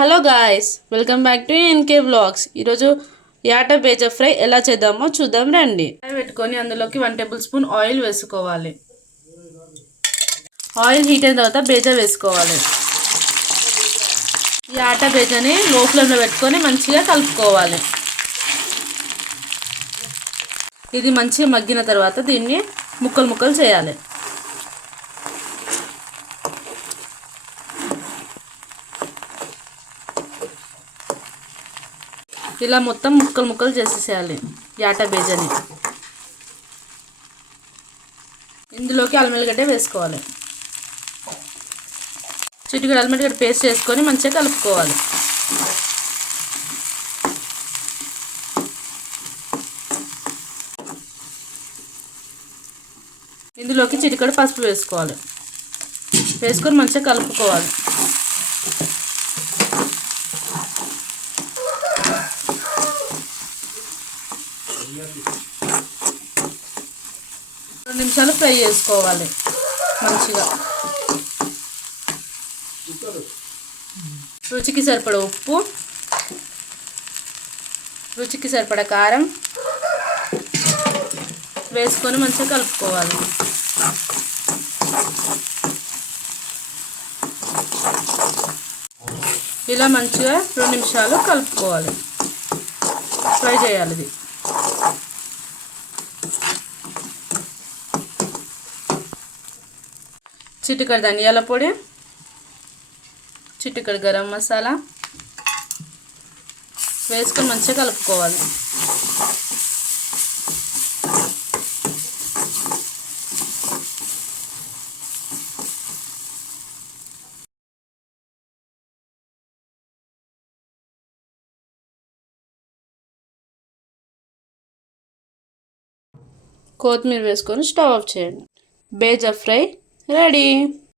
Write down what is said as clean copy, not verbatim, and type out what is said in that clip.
Hello guys, welcome back to NK vlogs. ఈరోజు యాట bheja fry ఎలా చేద్దామో చూద్దాం రండి. పెట్టుకొని అందులోకి 1 టేబుల్ స్పూన్ ఆయిల్ వేసుకోవాలి. ఆయిల్ హీట్ అయిన తర్వాత బేజ వేసుకోవాలి. ఈ యాట బేజని లో ఫ్లేమ్లో పెట్టుకొని మంచిగా కలుపుకోవాలి. ఇది మంచిగా మగ్గిన తర్వాత దీన్ని ముక్కలు ముక్కలు చేయాలి. ఇలా మొత్తం ముక్కలు ముక్కలు చేసేసేయాలి యాట బేజని. ఇందులోకి అల్లం వెల్లిగడ్డ వేసుకోవాలి. చిటికెడు అల్లం వెల్లిగడ్డ పేస్ట్ చేసుకొని మంచిగా కలుపుకోవాలి. ఇందులోకి చిటికెడు పసుపు వేసుకోవాలి. వేసుకొని మంచిగా కలుపుకోవాలి. రెండు నిమిషాలు ఫ్రై చేసుకోవాలి మంచిగా. రుచికి సరిపడ ఉప్పు, రుచికి సరిపడ కారం వేసుకొని మంచిగా కలుపుకోవాలి. ఇలా మంచిగా 2 నిమిషాలు కలుపుకోవాలి. ఫ్రై చేయాలి. ఇది చిటికెడు ధనియాల పొడి, చిటికెడు గరం మసాలా వేసుకొని మంచిగా కలుపుకోవాలి. కొత్తిమీర వేసుకొని స్టవ్ ఆఫ్ చేయండి. Bheja fry ready.